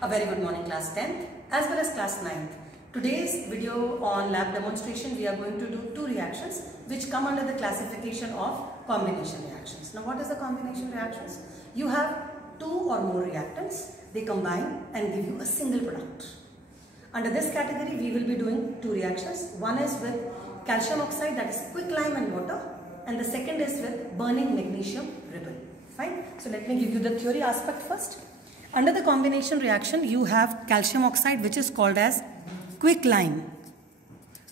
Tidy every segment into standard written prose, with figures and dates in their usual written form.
A very good morning class 10th as well as class 9th. Today's video on lab demonstration, we are going to do two reactions which come under the classification of combination reactions. Now what is the combination reactions? You have two or more reactants, they combine and give you a single product. Under this category we will be doing two reactions. One is with calcium oxide, that is quicklime and water, and the second is with burning magnesium ribbon. Fine. So let me give you the theory aspect first. Under the combination reaction, you have calcium oxide which is called as quicklime.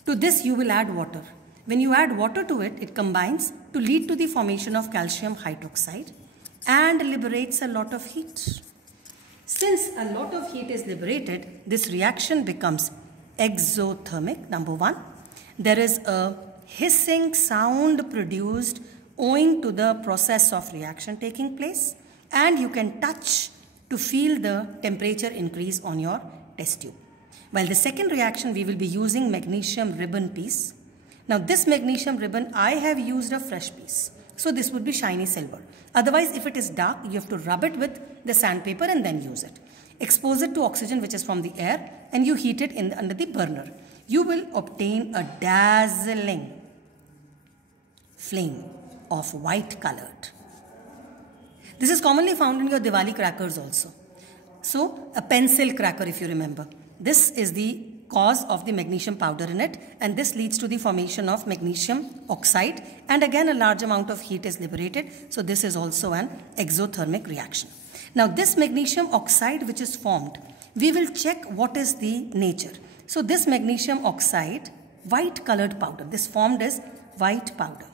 To this you will add water. When you add water to it, it combines to lead to the formation of calcium hydroxide and liberates a lot of heat. Since a lot of heat is liberated, this reaction becomes exothermic, number one. There is a hissing sound produced owing to the process of reaction taking place, and you can touch to feel the temperature increase on your test tube. While the second reaction, we will be using magnesium ribbon piece. Now this magnesium ribbon, I have used a fresh piece. So this would be shiny silver. Otherwise, if it is dark, you have to rub it with the sandpaper and then use it. Expose it to oxygen which is from the air and you heat it under the burner. You will obtain a dazzling flame of white colored. This is commonly found in your Diwali crackers also. So, a pencil cracker if you remember. This is the cause of the magnesium powder in it, and this leads to the formation of magnesium oxide, and again a large amount of heat is liberated. So, this is also an exothermic reaction. Now, this magnesium oxide which is formed, we will check what is the nature. So, this magnesium oxide, white colored powder, this formed as white powder.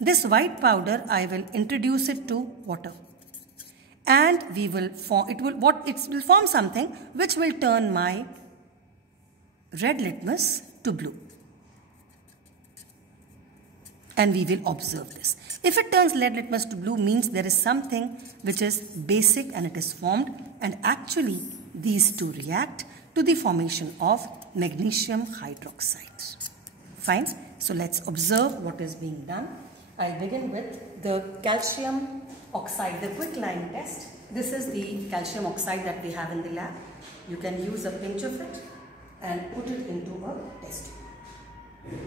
This white powder, I will introduce it to water, and we will form, it will form something which will turn my red litmus to blue. And we will observe this. If it turns red litmus to blue, means there is something which is basic and it is formed, and actually these two react to the formation of magnesium hydroxide. Fine. So let's observe what is being done. I'll begin with the calcium oxide, the quicklime test. This is the calcium oxide that we have in the lab. You can use a pinch of it and put it into a test tube.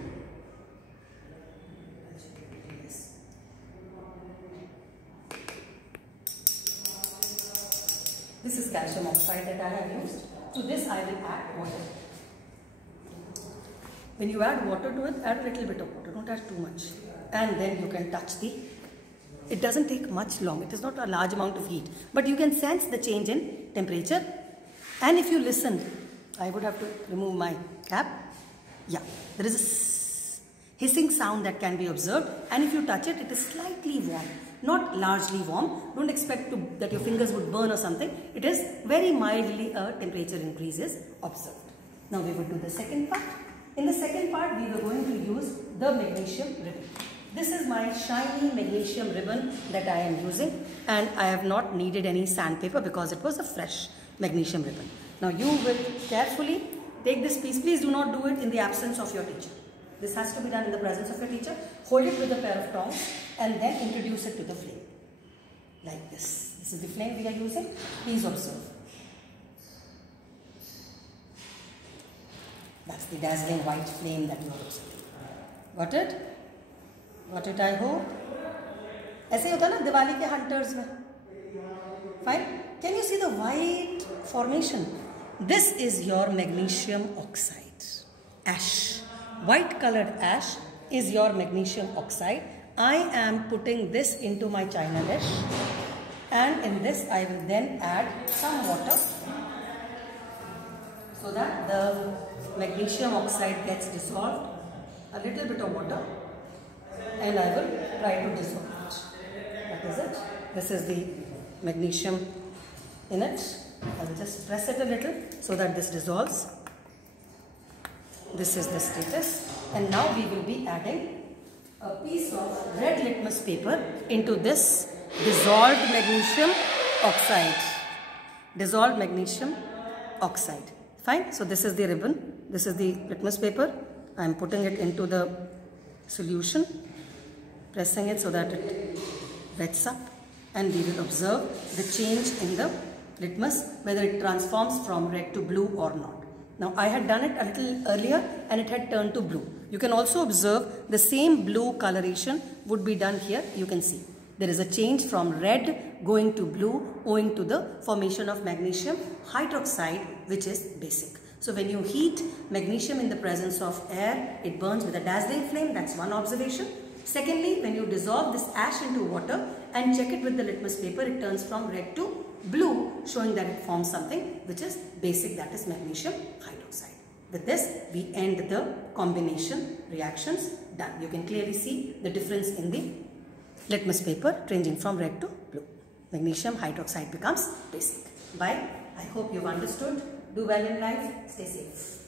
This is calcium oxide that I have used. To this I will add water. When you add water to it, add a little bit of water, don't add too much. And then you can touch it doesn't take much long, it is not a large amount of heat, but you can sense the change in temperature. And if you listen, I would have to remove my cap. Yeah, there is a hissing sound that can be observed, and if you touch it, it is slightly warm, not largely warm. Don't expect that your fingers would burn or something. It is very mildly a temperature increase is observed. Now we will do the second part. In the second part, we were going to use the magnesium ribbon. This is my shiny magnesium ribbon that I am using, and I have not needed any sandpaper because it was a fresh magnesium ribbon. Now you will carefully take this piece. Please do not do it in the absence of your teacher. This has to be done in the presence of your teacher. Hold it with a pair of tongs and then introduce it to the flame. Like this. This is the flame we are using. Please observe. That's the dazzling white flame that you are observing. Got it? Got it, I hope. ऐसे होता ना दिवाली के hunters में. Fine. Can you see the white formation? This is your magnesium oxide. Ash. White colored ash is your magnesium oxide. I am putting this into my china dish, and in this I will then add some water so that the magnesium oxide gets dissolved. A little bit of water, and I will try to dissolve it. That is it. This is the magnesium in it. I will just press it a little so that this dissolves. This is the status. And now we will be adding a piece of red litmus paper into this dissolved magnesium oxide. Dissolved magnesium oxide. Fine. So this is the ribbon. This is the litmus paper. I am putting it into the solution, pressing it so that it wets up, and we will observe the change in the litmus, whether it transforms from red to blue or not. Now I had done it a little earlier and it had turned to blue. You can also observe the same blue coloration would be done here. You can see there is a change from red going to blue owing to the formation of magnesium hydroxide, which is basic. So when you heat magnesium in the presence of air, it burns with a dazzling flame. That's one observation. Secondly, when you dissolve this ash into water and check it with the litmus paper, it turns from red to blue, showing that it forms something which is basic, that is magnesium hydroxide. With this, we end the combination reactions. Done. You can clearly see the difference in the litmus paper changing from red to blue. Magnesium hydroxide becomes basic. Bye. I hope you've understood. Do well in life. Stay safe.